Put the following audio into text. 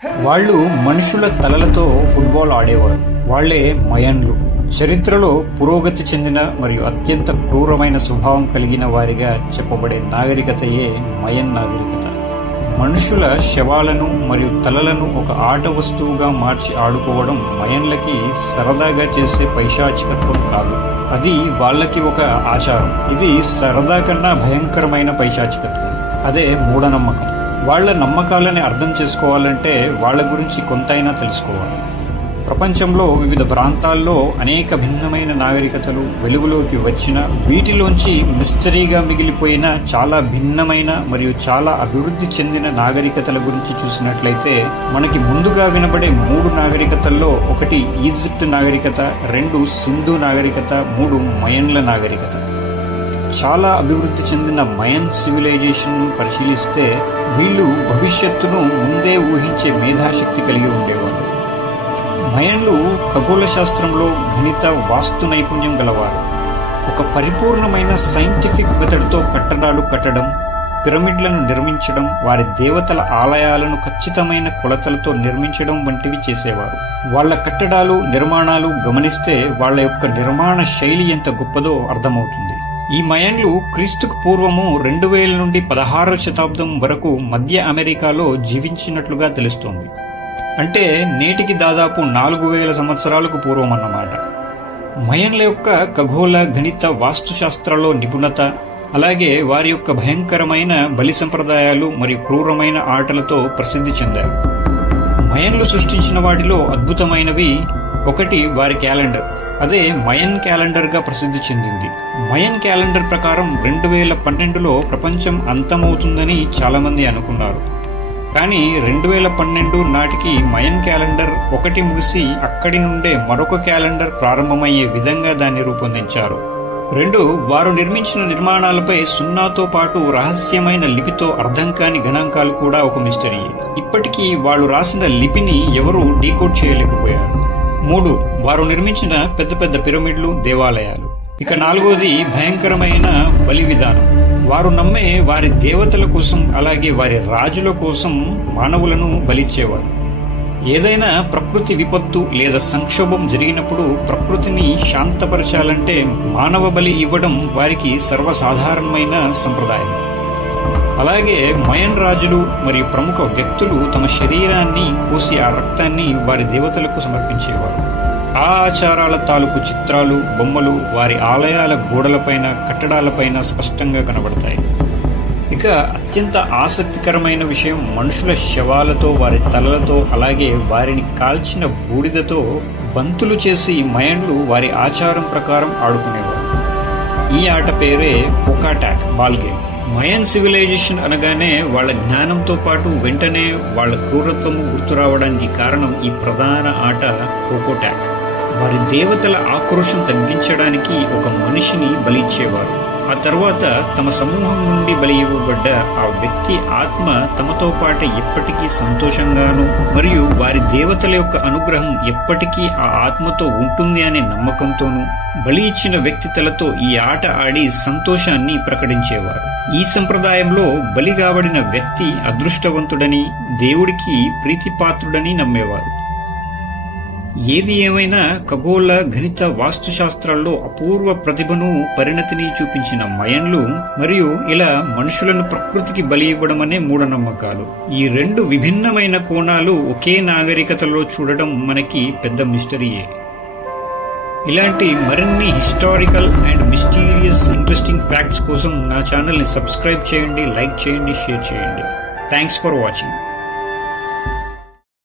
వాళ్ళు మనుషుల తలలతో ఫుట్బాల్ ఆడేవారు. వాళ్లే మయన్లు. చరిత్రలో పురోగతి చెందిన మరియు అత్యంత క్రూరమైన స్వభావం కలిగిన వారిగా చెప్పబడే నాగరికతయే మయన్ నాగరికత. మనుషుల శవాలను మరియు తలలను ఒక ఆట వస్తువుగా మార్చి ఆడుకోవడం మయన్లకి సరదాగా చేసే పైశాచికత్వం కాదు, అది వాళ్ళకి ఒక ఆచారం. ఇది సరదా కన్నా భయంకరమైన పైశాచికత్వం. అదే మూఢనమ్మకం. వాళ్ల నమ్మకాలని అర్థం చేసుకోవాలంటే వాళ్ల గురించి కొంతైనా తెలుసుకోవాలి. ప్రపంచంలో వివిధ ప్రాంతాల్లో అనేక భిన్నమైన నాగరికతలు వెలుగులోకి వచ్చిన వీటిలోంచి మిస్టరీగా మిగిలిపోయిన చాలా భిన్నమైన మరియు చాలా అభివృద్ధి చెందిన నాగరికతల గురించి చూసినట్లయితే మనకి ముందుగా వినబడే 3 నాగరికతల్లో ఒకటి ఈజిప్ట్ నాగరికత, 2 సింధు నాగరికత, 3 మయన్ల నాగరికత. చాలా అభివృద్ధి చెందిన మయన్ సివిలైజేషన్ పరిశీలిస్తే వీళ్ళు భవిష్యత్తును ముందే ఊహించే మేధాశక్తి కలిగి ఉండేవారు. మయన్లు ఖగోళ శాస్త్రంలో గణిత, వాస్తు నైపుణ్యం గలవారు. ఒక పరిపూర్ణమైన సైంటిఫిక్ మెథడ్తో కట్టడాలు కట్టడం, పిరమిడ్లను నిర్మించడం, వారి దేవతల ఆలయాలను ఖచ్చితమైన కొలతలతో నిర్మించడం వంటివి చేసేవారు. వాళ్ల కట్టడాలు, నిర్మాణాలు గమనిస్తే వాళ్ల యొక్క నిర్మాణ శైలి ఎంత గొప్పదో అర్థమవుతుంది. ఈ మయన్లు క్రీస్తుకు పూర్వము 2000 నుండి 16వ శతాబ్దం వరకు మధ్య అమెరికాలో జీవించినట్లుగా తెలుస్తోంది. అంటే నేటికి దాదాపు 4000 సంవత్సరాలకు పూర్వం అన్నమాట. మయన్ల యొక్క ఖగోళ, గణిత, వాస్తుశాస్త్రాల్లో నిపుణత, అలాగే వారి యొక్క భయంకరమైన బలి సంప్రదాయాలు మరియు క్రూరమైన ఆటలతో ప్రసిద్ధి చెందారు. మయన్లు సృష్టించిన వాటిలో అద్భుతమైనవి ఒకటి వారి క్యాలెండర్. అదే మయన్ క్యాలెండర్ గా ప్రసిద్ధి చెందింది. మయన్ క్యాలెండర్ ప్రకారం 2012లో ప్రపంచం అంతమవుతుందని చాలా మంది అనుకున్నారు. కానీ 2012 నాటికి మయన్ క్యాలెండర్ ఒకటి ముగిసి అక్కడి నుండే మరొక క్యాలెండర్ ప్రారంభమయ్యే విధంగా దాన్ని రూపొందించారు. 2, వారు నిర్మించిన నిర్మాణాలపై సున్నాతో పాటు రహస్యమైన లిపితో అర్థం కాని గణాంకాలు కూడా ఒక మిస్టరీయే. ఇప్పటికీ వాళ్ళు రాసిన లిపిని ఎవరూ డీకోడ్ చేయలేకపోయారు. 3, వారు నిర్మించిన పెద్ద పెద్ద పిరమిడ్లు, దేవాలయాలు. ఇక 4వది భయంకరమైన బలి విధానం. వారు నమ్మే వారి దేవతల కోసం, అలాగే వారి రాజుల కోసం మానవులను బలిచ్చేవారు. ఏదైనా ప్రకృతి విపత్తు లేదా సంక్షోభం జరిగినప్పుడు ప్రకృతిని శాంతపరచాలంటే మానవ బలి ఇవ్వడం వారికి సర్వసాధారణమైన సంప్రదాయం. అలాగే మయన్ రాజులు మరియు ప్రముఖ వ్యక్తులు తమ శరీరాన్ని కోసి ఆ రక్తాన్ని వారి దేవతలకు సమర్పించేవారు. ఆ ఆచారాల తాలూకు చిత్రాలు, బొమ్మలు వారి ఆలయాల గోడలపైన, కట్టడాలపైన స్పష్టంగా కనబడతాయి. ఇక అత్యంత ఆసక్తికరమైన విషయం, మనుషుల శవాలతో, వారి తలలతో, అలాగే వారిని కాల్చిన బూడిదతో బంతులు చేసి మయన్లు వారి ఆచారం ప్రకారం ఆడుకునేవారు. ఈ ఆట పేరే పోకాటాక్ బాల్ గేమ్. మయన్ సివిలైజేషన్ అనగానే వాళ్ల జ్ఞానంతో పాటు వెంటనే వాళ్ల క్రూరత్వము గుర్తురావడానికి కారణం ఈ ప్రధాన ఆట పోకోటాక్. వారి దేవతల ఆక్రోశం తగ్గించడానికి ఒక మనిషిని బలి ఇచ్చేవారు. ఆ తర్వాత తమ సమూహం నుండి బలి ఇవ్వబడ్డ ఆ వ్యక్తి ఆత్మ తమతో పాటు ఎప్పటికీ సంతోషంగాను మరియు వారి దేవతల యొక్క అనుగ్రహం ఎప్పటికీ ఆ ఆత్మతో ఉంటుంది అనే నమ్మకంతోనూ బలి ఇచ్చిన వ్యక్తి తలతో ఈ ఆట ఆడి సంతోషాన్ని ప్రకటించేవారు. ఈ సంప్రదాయంలో బలి కాబడిన వ్యక్తి అదృష్టవంతుడని, దేవుడికి ప్రీతిపాత్రుడని నమ్మేవారు. ఏది ఏమైనా ఖగోళ, గణిత, వాస్తుశాస్త్రాల్లో అపూర్వ ప్రతిభను, పరిణతిని చూపించిన మయన్లు మరియు ఇలా మనుషులను ప్రకృతికి బలి ఇవ్వడం అనే మూఢనమ్మకాలు, ఈ 2 విభిన్నమైన కోణాలు ఒకే నాగరికతలో చూడడం మనకి పెద్ద మిస్టరీయే. ఇలాంటి మరిన్ని historical and mysterious interesting facts కోసం నా ఛానల్ని సబ్స్క్రైబ్ చేయండి, లైక్ చేయండి, షేర్ చేయండి. Thanks for watching.